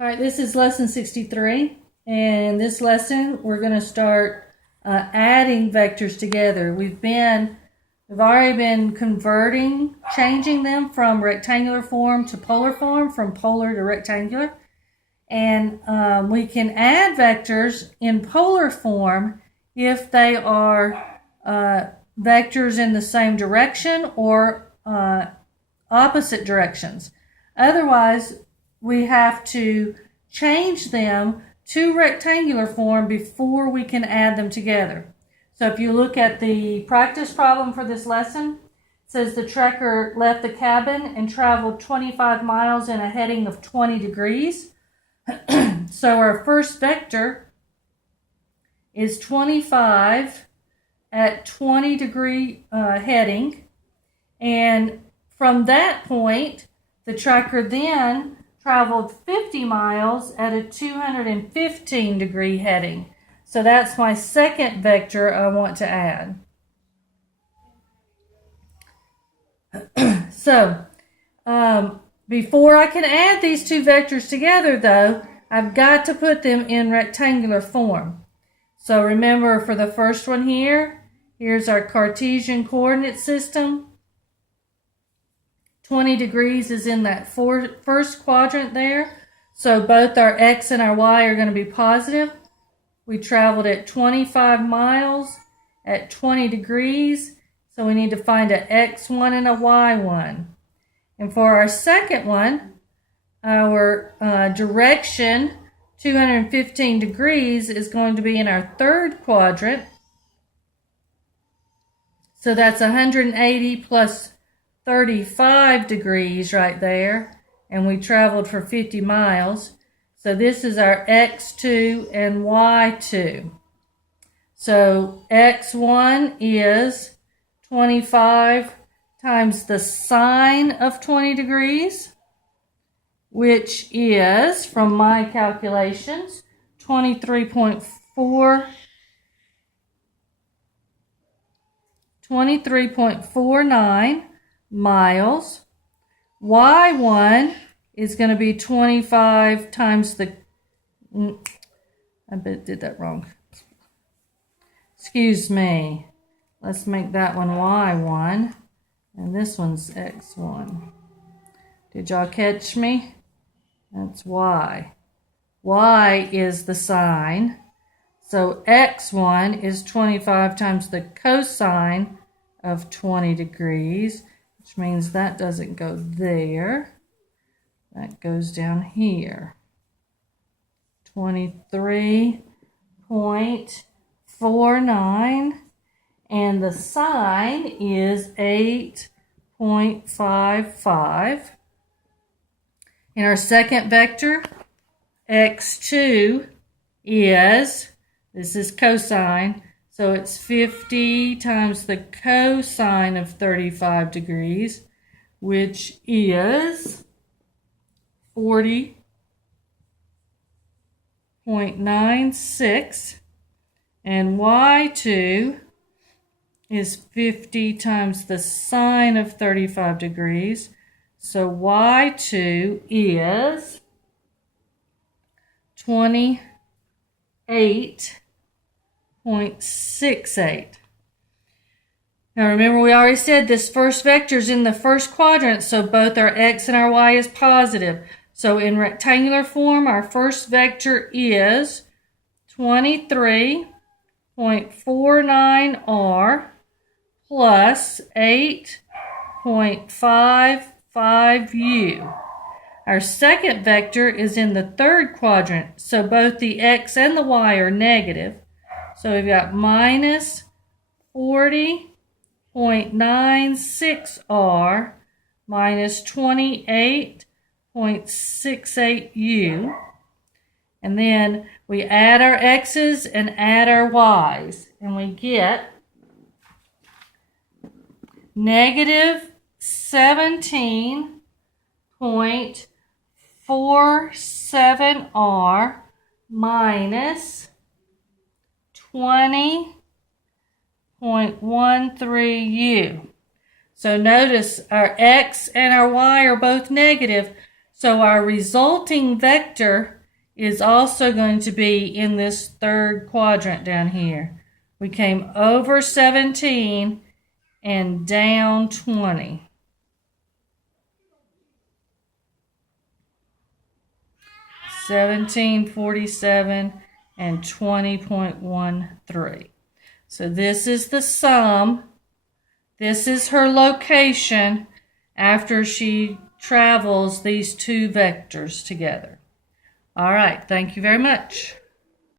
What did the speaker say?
All right, this is lesson 63, and in this lesson we're going to start adding vectors together. We've already been changing them from rectangular form to polar form, from polar to rectangular, and we can add vectors in polar form if they are vectors in the same direction or opposite directions. Otherwise, we have to change them to rectangular form before we can add them together. So if you look at the practice problem for this lesson, it says the tracker left the cabin and traveled 25 miles in a heading of 20 degrees. So our first vector is 25 at 20 degree heading. And from that point, the tracker then traveled 50 miles at a 215 degree heading. So that's my second vector I want to add. So before I can add these two vectors together, though, I've got to put them in rectangular form. So remember, for the first one here's our Cartesian coordinate system. 20 degrees is in that first quadrant there. So both our x and our y are going to be positive. We traveled at 25 miles at 20 degrees. So we need to find a x1 and a y1. And for our second one, our direction, 215 degrees, is going to be in our third quadrant. So that's 180 plus 35 degrees right there, and we traveled for 50 miles. So this is our x2 and y2. So x1 is 25 times the sine of 20 degrees, which is, from my calculations, 23.49 miles. Y1 is going to be 25 times the, I did that wrong. Excuse me. Let's make that one Y1, and this one's X1. Did y'all catch me? That's Y. Y is the sine. So X1 is 25 times the cosine of 20 degrees, which means that doesn't go there. That goes down here. 23.49, and the sine is 8.55. In our second vector, x2 is, this is cosine, so it's 50 times the cosine of 35 degrees, which is 40.96. And y2 is 50 times the sine of 35 degrees. So y2 is 28.68. Now remember, we already said this first vector is in the first quadrant, so both our x and our y is positive. So in rectangular form, our first vector is 23.49r plus 8.55u. Our second vector is in the third quadrant, so both the x and the y are negative. So we've got minus 40.96r minus 28.68u. And then we add our x's and add our y's, and we get negative 17.47r minus 20.13u. So notice our x and our y are both negative, So our resulting vector is also going to be in this third quadrant down here. We came over 17 and down 20. 1747 and 20.13. So this is the sum. This is her location after she travels these two vectors together. All right, thank you very much.